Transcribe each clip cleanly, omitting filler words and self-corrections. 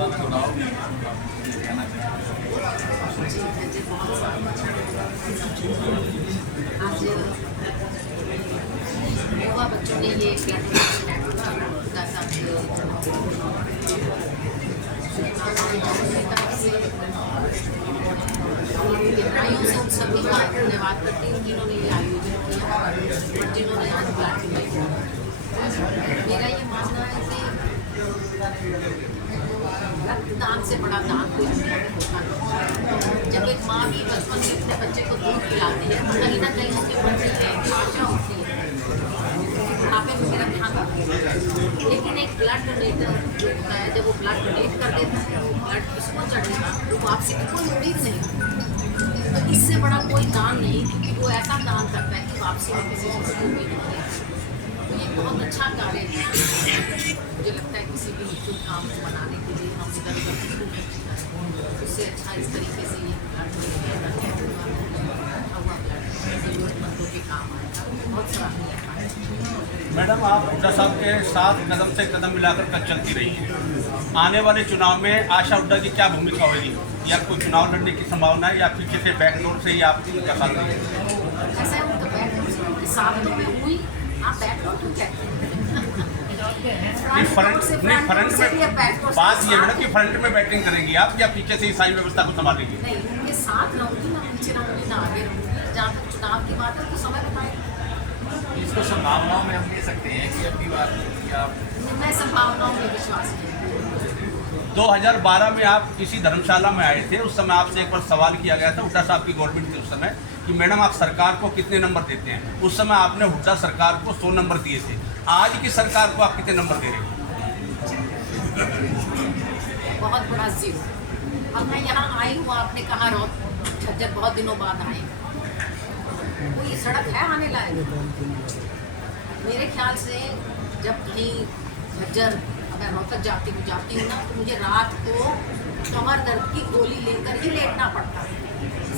चुनाव आज युवा बच्चों ने ये गहराइयों से उन सभी का धन्यवाद करती हूँ जिन्होंने ये आयोजन किया और जिन्होंने आज प्लाटिंग किया। मेरा ये मानना है कि रक्तदान से बड़ा दान कोई दुनिया में होता नहीं। जब एक माँ भी बचपन से अपने बच्चे को दूध पिलाती है तो कहीं ना कहीं उसके मन में एक आशा होती है बुढ़ापे में मेरा ध्यान रखती है। लेकिन एक ब्लड डोनेटर जो होता है जब वो ब्लड डोनेट कर देता है वो ब्लड किसको चढ़ेगा वो वापसी की कोई उम्मीद नहीं। तो इससे बड़ा कोई दान नहीं, क्योंकि वो ऐसा दान करता है कि वापसी में किसी चीज़ की उम्मीद नहीं है। तो ये बहुत अच्छा कार्य है। मुझे लगता है किसी भी शुभ काम को बनाने के लिए हम इधर उधर उससे अच्छा इस तरीके से ये जरूरतमंदों के काम आएगा। बहुत सराहनीय कार्य। मैडम, आप हुड्डा साहब के साथ कदम से कदम मिलाकर कर चलती रही हैं। आने वाले चुनाव में आशा हुड्डा की क्या भूमिका होगी? या कोई चुनाव लड़ने की संभावना है या पीछे से बैकडोर से ही आप इनका साथ देंगे? ऐसा है, वो तो बैकडोर से साथ तो मैं हुई। आप बैकडोर क्यों कहते हैं? फ्रंट में बात ये मैडम कि फ्रंट में बैटिंग करेंगी आप या पीछे से ही सारी व्यवस्था को संभालेंगी? नहीं, उनके साथ रहूँगी, ना पीछे रहूँगी, ना आगे रहूँगी। जहाँ तक चुनाव की बात है तो समय बताएगा। इसको संभावनाओं में हम ले सकते हैं कि अगली बार मैं संभावनाओं में विश्वास नहीं। 2012 में आप किसी धर्मशाला में आए थे, उस समय आपसे एक बार सवाल किया गया था हुड्डा साहब की गवर्नमेंट थी उस समय कि मैडम आप सरकार को कितने नंबर देते हैं? उस समय आपने हुड्डा सरकार को 100 नंबर दिए थे। आज की सरकार को आप कितने नंबर दे रहे हैं? बहुत बड़ा जीरो। अब मैं यहाँ आई हूँ, आपने कहा रोड झज्जर बहुत दिनों बाद आए, कोई सड़क है आने लायक? मेरे ख्याल से जब कहीं झज्जर मैं रोहतक जाती हूँ ना तो मुझे रात को कमर दर्द की गोली लेकर ही लेटना पड़ता है।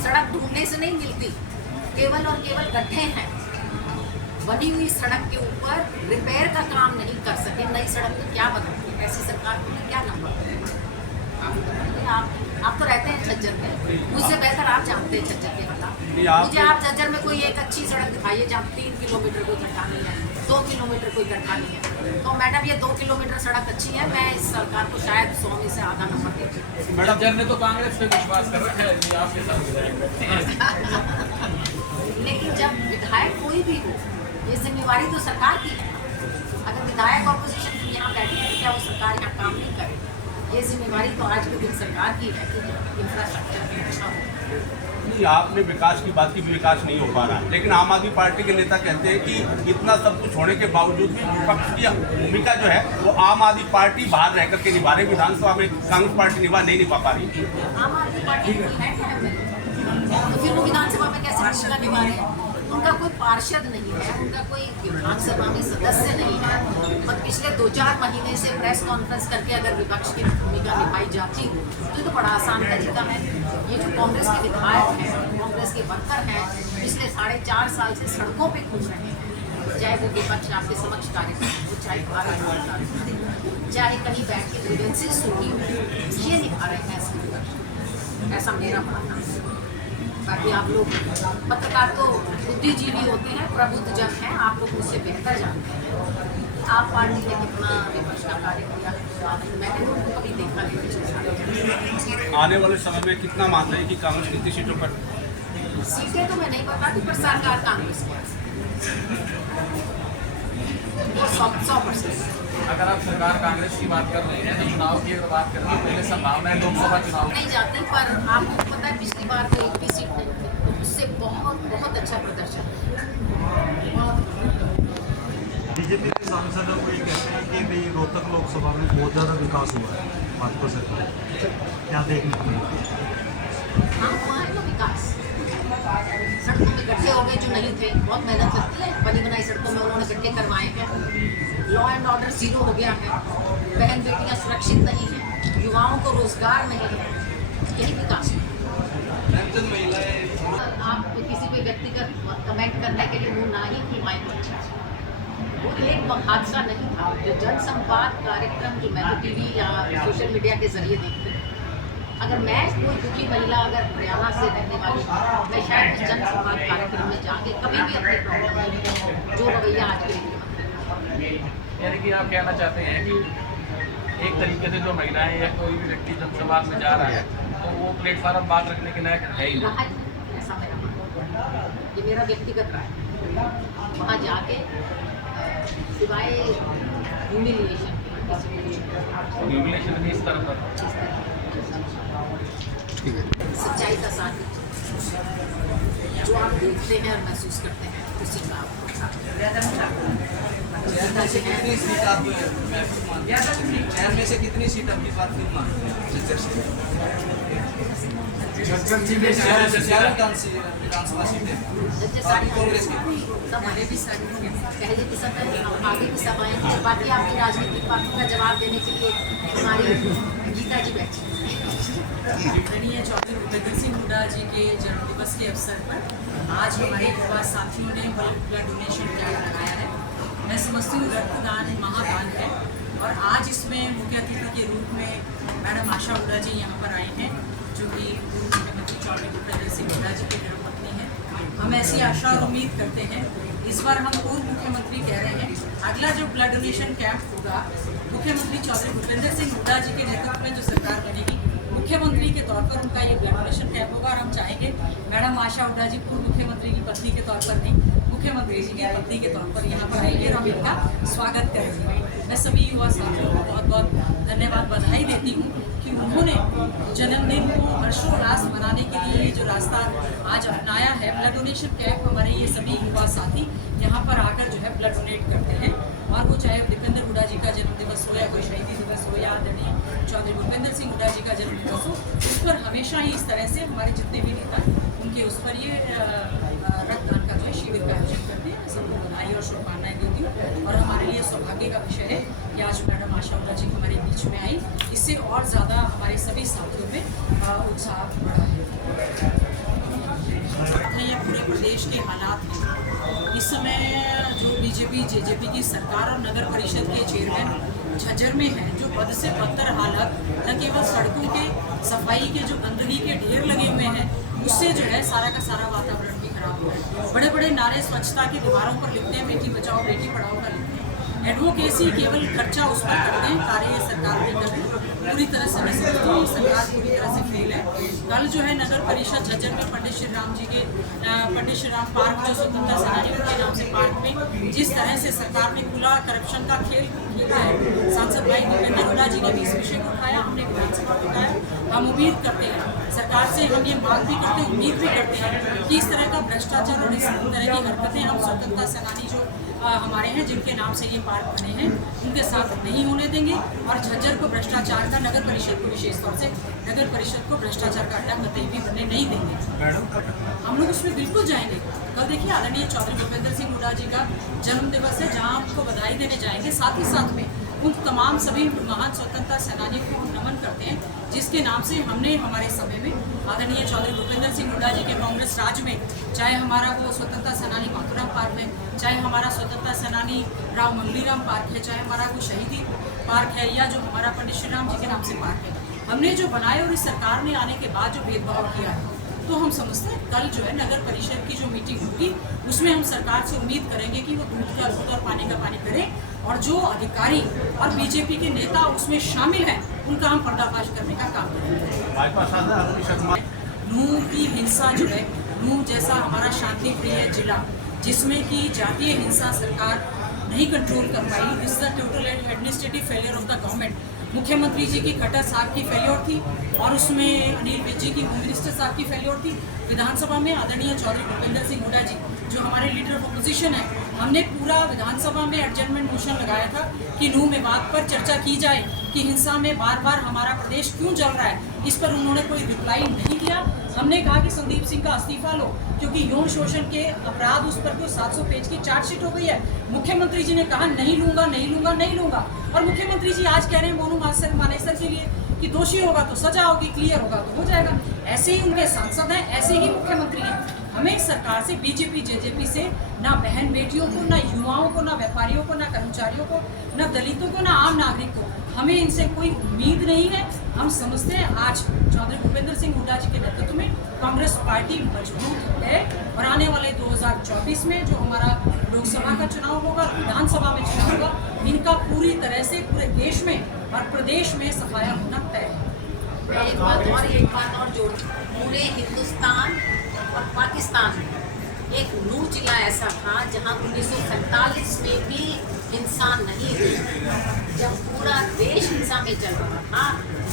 सड़क ढूंढने से नहीं मिलती, केवल और केवल गड्ढे हैं। बनी हुई सड़क के ऊपर रिपेयर का काम नहीं कर सके, नई सड़क में क्या बताएं? ऐसी सरकार को क्या नंबर? आप तो रहते हैं झज्जर में, मुझसे बेहतर आप जानते हैं झज्जर के हालात। मुझे आप झज्जर में कोई एक अच्छी सड़क दिखाइए जहाँ 3 किलोमीटर कोई गड्ढा नहीं है, 2 किलोमीटर कोई गड्ढा नहीं है। तो मैडम ये 2 किलोमीटर सड़क अच्छी है, मैं इस सरकार को शायद 100 में से आधा नंबर देती हूँ। मैडम जन ने तो कांग्रेस पे विश्वास कर रखा है, आपके साथ विधायक बैठते हैं। लेकिन जब विधायक कोई भी हो, ये जिम्मेवारी तो सरकार की है। अगर विधायक ऑपोजिशन की यहाँ बैठे तो क्या वो सरकार यहाँ काम नहीं करे? ये जिम्मेवारी तो आज के दिन सरकार की है कि इंफ्रास्ट्रक्चर अच्छा हो। आपने विकास की बात की, विकास नहीं हो पा रहा, लेकिन आम आदमी पार्टी के नेता कहते हैं कि इतना सब कुछ होने के बावजूद भी विपक्ष की भूमिका जो है वो आम आदमी पार्टी बाहर रह करके निभा रही, विधानसभा में कांग्रेस पार्टी नहीं निभा पा रही। आम आदमी पार्टी है क्या? तो फिर वो विधानसभा में कैसे भूमिका निभा रहे हैं? उनका कोई पार्षद नहीं है, उनका कोई विधानसभा में सदस्य नहीं है। और पिछले 2-4 महीने से प्रेस कॉन्फ्रेंस करके अगर विपक्ष की भूमिका निभाई जाती हो तो ये तो बड़ा आसान तरीका है। ये जो कांग्रेस के विधायक हैं, कांग्रेस के वर्कर हैं, पिछले 4.5 साल से सड़कों पे घूम रहे हैं, चाहे वो विपक्ष आपके समक्ष कार्यक्रम हो, चाहे भारत कार्यक्रम, चाहे कहीं बैठ के ग्रीवेंसेस सुनी हो, ये निभा रहे हैं ऐसा मेरा मानना है। बाकी आप लोग पत्रकार तो बुद्धिजीवी होते हैं, प्रबुद्ध जन हैं, आप लोग मुझसे बेहतर जानते हैं। आप पार्टी ने कितना विपक्ष का कार्य किया मैंने उनको कभी देखा नहीं पिछले साल। आने वाले समय में कितना मान रहे हैं कि कांग्रेस कितनी सीटों पर? सीटें तो मैं नहीं बताती, पर सरकार कांग्रेस की 100%। अगर आप सरकार कांग्रेस की बात कर रहे हैं तो चुनाव की अगर बात करें तो पहले संभावना है लोकसभा चुनाव नहीं जाती, पर आपको पता है पिछली बार तो एक भी सीट नहीं थी, तो उससे बहुत अच्छा प्रदर्शन। बीजेपी के सांसदों को ये कहते हैं कि भाई रोहतक लोकसभा में बहुत ज़्यादा विकास हुआ है भाजपा से, क्या देखने को मिला? हाँ, हुआ है ना विकास। सड़कों में गड्ढे हो गए जो नहीं थे, बहुत मेहनत लगती है, बनी बनाई सड़कों में उन्होंने गड्ढे करवाए हैं। लॉ एंड ऑर्डर जीरो हो गया है, बहन बेटियां सुरक्षित नहीं हैं, युवाओं को रोजगार नहीं है, यही विकास है। आप किसी भी व्यक्तिगत कमेंट करने के लिए मुँह ना ही खुलवाएं। वो एक हादसा नहीं था। जो जनसंवाद कार्यक्रम जो मैं तो टीवी या सोशल मीडिया के जरिए देखती हूँ, अगर मैं कोई दुखी महिला अगर हरियाणा से रहने वाली, मैं शायद उस जनसंवाद कार्यक्रम में जाके कभी भी अपनी प्रॉब्लम नहीं, जो रवैया आज के लिए यानी कि आप कहना चाहते हैं कि एक तरीके से जो महिलाएं या कोई भी व्यक्ति जनसंवाद में जा रहा है तो वो प्लेटफॉर्म बात रखने के लायक है ही नहीं। ऐसा मेरा मानना है। ये मेरा व्यक्तिगत राय है। वहाँ जाके सिवाय ह्यूमिलिएशन ह्यूमिलेशन भी इस तरह पर सच्चाई का साथ दीजिए। जो आप देखते हैं और महसूस करते हैं उसी का आपको साथ कितनी सीट आप शहर में से कितनी सीट आपकी बात फिर विधानसभा सीटें सारी कांग्रेस की हमारे भी सारी पहले की सब आगे की सभाएं थी। बाकी आपकी राजनीतिक पार्टी का जवाब देने के लिए हमारी गीता जी बैठी हैं। आदरणीय चौधरी भूपेंद्र सिंह हुड्डा जी के जन्मदिवस के अवसर पर आज हमारे युवा साथियों ने ब्लड डोनेशन कैंप लगाया है। मैं समझती हूँ रक्तदान महादान है और आज इसमें मुख्य अतिथि के रूप में मैडम आशा हुड्डा जी यहाँ पर आए हैं, जो कि पूर्व मुख्यमंत्री चौधरी भूपेंद्र सिंह हुड्डा जी की धर्मपत्नी हैं। हम ऐसी आशा और उम्मीद करते हैं, इस बार हम पूर्व मुख्यमंत्री कह रहे हैं, अगला जो ब्लड डोनेशन कैंप होगा मुख्यमंत्री चौधरी भूपेंद्र सिंह हुड्डा जी के नेतृत्व में जो सरकार बनेगी, मुख्यमंत्री के तौर पर उनका ये ब्लड डोनेशन कैंप होगा। और हम चाहेंगे मैडम आशा हुड्डा जी पूर्व मुख्यमंत्री की पत्नी के तौर पर नहीं, मुख्यमंत्री जी की पत्नी के तौर पर यहाँ पर आएंगे और हम इनका स्वागत करेंगे। मैं सभी युवा साथियों को बहुत बहुत धन्यवाद, बधाई देती हूँ कि उन्होंने जन्मदिन को हर्षोल्लास मनाने के लिए ये जो रास्ता आज अपनाया है। ब्लड डोनेशन कैंप हमारे ये सभी युवा साथी यहाँ पर आकर जो है ब्लड डोनेट करते हैं, और वो चाहे दीपेंद्र हुड्डा जी का जन्मदिवस हो या कोई शहीदी दिवस हो या आदरणीय चौधरी भूपेंद्र सिंह हुड्डा जी का जन्मदिवस हो, उस पर हमेशा ही इस तरह से हमारे जितने भी नेता उनके उस पर ये रक्तदान का जो है शिविर का आयोजन करते हैं। सबको बधाई और शुभकामनाएं देती हूँ और हमारे लिए सौभाग्य का विषय है कि आज मैडम आशा हुड्डा जी हमारे बीच में आई, इससे और ज़्यादा हमारे सभी साथियों में उत्साह बढ़ा है। ये पूरे प्रदेश के हालात हैं। इस समय जो बीजेपी जेजेपी की सरकार और नगर परिषद के चेयरमैन झज्जर में हैं, जो बद से बदतर हालत, न केवल सड़कों के सफाई के जो गंदगी के ढेर लगे हुए हैं, उससे जो है सारा का सारा वातावरण भी खराब हुआ है। बड़े बड़े नारे स्वच्छता की दीवारों पर लिखते हैं, बेटी बचाओ बेटी पढ़ाओ का लिखते हैं। एडवोकेसी केवल खर्चा उस पर करते हैं, कार्य सरकार नहीं कर रही। पूरी तरह से मैं समझती हूँ सरकार पूरी तरह से फेल है। कल जो है नगर परिषद झज्जर में पंडित श्री राम पार्क जो स्वतंत्रता सेनानियों के नाम से पार्क में जिस तरह से सरकार ने खुला करप्शन का खेल खेला है, सांसद भाई दीपेंद्र हुड्डा जी ने भी इस विषय को उठाया, हमने विधानसभा में उठाया। हम उम्मीद करते हैं सरकार से, हम ये मांग भी करते हैं, उम्मीद भी करते हैं कि इस तरह का भ्रष्टाचार और इस तरह की हरकतें हम स्वतंत्रता सेनानी जो हमारे हैं, जिनके नाम से ये पार्क बने हैं, उनके साथ नहीं होने देंगे। और झज्जर को भ्रष्टाचार का, नगर परिषद को विशेष तौर से नगर परिषद को भ्रष्टाचार का अड्डा कतई भी बनने नहीं देंगे। हम लोग उसमें बिल्कुल जाएंगे। कल देखिए आदरणीय चौधरी भूपेंद्र सिंह हुड्डा जी का जन्मदिवस है, जहाँ आपको बधाई देने जाएंगे। साथ ही साथ में उन तमाम सभी महान स्वतंत्रता सेनानियों को हम नमन करते हैं, जिसके नाम से हमने हमारे समय में आदरणीय चौधरी भूपेंद्र सिंह हुड्डा जी के कांग्रेस राज में, चाहे हमारा वो स्वतंत्रता सेनानी माथुराम पार्क है, चाहे हमारा स्वतंत्रता सेनानी राव मंगलीराम पार्क है, चाहे हमारा वो शहीदी पार्क है, या जो हमारा पंडित श्री राम जी के नाम से पार्क है, हमने जो बनाए और इस सरकार ने आने के बाद जो भेदभाव किया है, तो हम समझते हैं कल जो है नगर परिषद की जो मीटिंग होगी उसमें हम सरकार से उम्मीद करेंगे कि वो दूध का दूध और पानी का पानी करें, और जो अधिकारी और बीजेपी के नेता उसमें शामिल हैं उनका हम पर्दाफाश करने का काम करेंगे। नूह की हिंसा जो है, नूह जैसा हमारा शांति प्रिय जिला जिसमें कि जातीय हिंसा सरकार नहीं कंट्रोल कर पाई, this is the total administrative failure of the government. मुख्यमंत्री जी की खट्टर साहब की फेल्योर थी, और उसमें अनिल विज जी की होम मिनिस्टर साहब की फेल्योर थी। विधानसभा में आदरणीय चौधरी भूपेंद्र सिंह हुड्डा जी जो हमारे लीडर ऑफ अपोजिशन है, हमने पूरा विधानसभा में एडजर्नमेंट मोशन लगाया था कि नूह मेवात पर चर्चा की जाए कि हिंसा में बार बार हमारा प्रदेश क्यों जल रहा है। इस पर उन्होंने कोई रिप्लाई नहीं किया। हमने कहा कि संदीप सिंह का इस्तीफा लो, क्योंकि यौन शोषण के अपराध उस पर क्यों 700 पेज की चार्जशीट हो गई है। मुख्यमंत्री जी ने कहा नहीं लूंगा नहीं लूंगा नहीं लूंगा, और मुख्यमंत्री जी आज कह रहे हैं मोनू मानेसर के लिए कि दोषी होगा तो सजा होगी, क्लियर होगा तो हो जाएगा। ऐसे ही उनके सांसद हैं, ऐसे ही मुख्यमंत्री हैं। हमें सरकार से, बीजेपी जेजेपी से ना बहन बेटियों को, ना युवाओं को, ना व्यापारियों को, ना कर्मचारियों को, ना दलितों को, ना आम नागरिक को। हमें इनसे कोई उम्मीद नहीं है। हम समझते हैं आज चौधरी भूपेंद्र सिंह हुड्डा जी के नेतृत्व में कांग्रेस पार्टी मजबूत है और आने वाले 2024 में जो हमारा लोकसभा का चुनाव होगा, विधानसभा में चुनाव होगा, इनका पूरी तरह से पूरे देश में और प्रदेश में सफाया होना तय है। एक बात और जोड़, पूरे हिंदुस्तान और पाकिस्तान में एक नूह जिला ऐसा था जहां 1947 में भी इंसान नहीं थे। जब पूरा देश हिंसा में चल रहा था,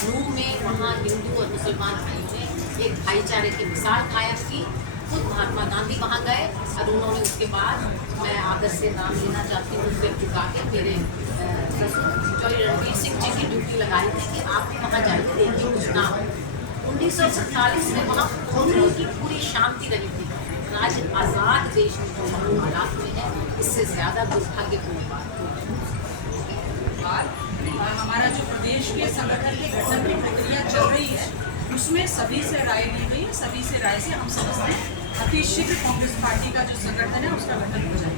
नूह में वहाँ हिंदू और मुसलमान भाइयों ने एक भाईचारे की मिसाल कायम की। खुद महात्मा गांधी वहाँ गए और उन्होंने उसके बाद, मैं आदर से नाम लेना चाहती हूँ, उससे चुका के मेरे चौधरी रणवीर सिंह जी की ड्यूटी लगाई थी कि आप वहाँ जाइए, देखिए कुछ ना हो। 1947 में वहाँ पूरी की पूरी शांति रही थी। आज आज़ाद देश में जो हम लोग हालात में हैं, इससे ज़्यादा दुर्भाग्यपूर्ण बात। हमारा जो प्रदेश के संगठन के गठन की प्रक्रिया चल रही है, उसमें सभी से राय ली गई है। सभी से राय से हम समझते हैं अति शीघ्र कांग्रेस पार्टी का जो संगठन है उसका गठन हो जाएगा।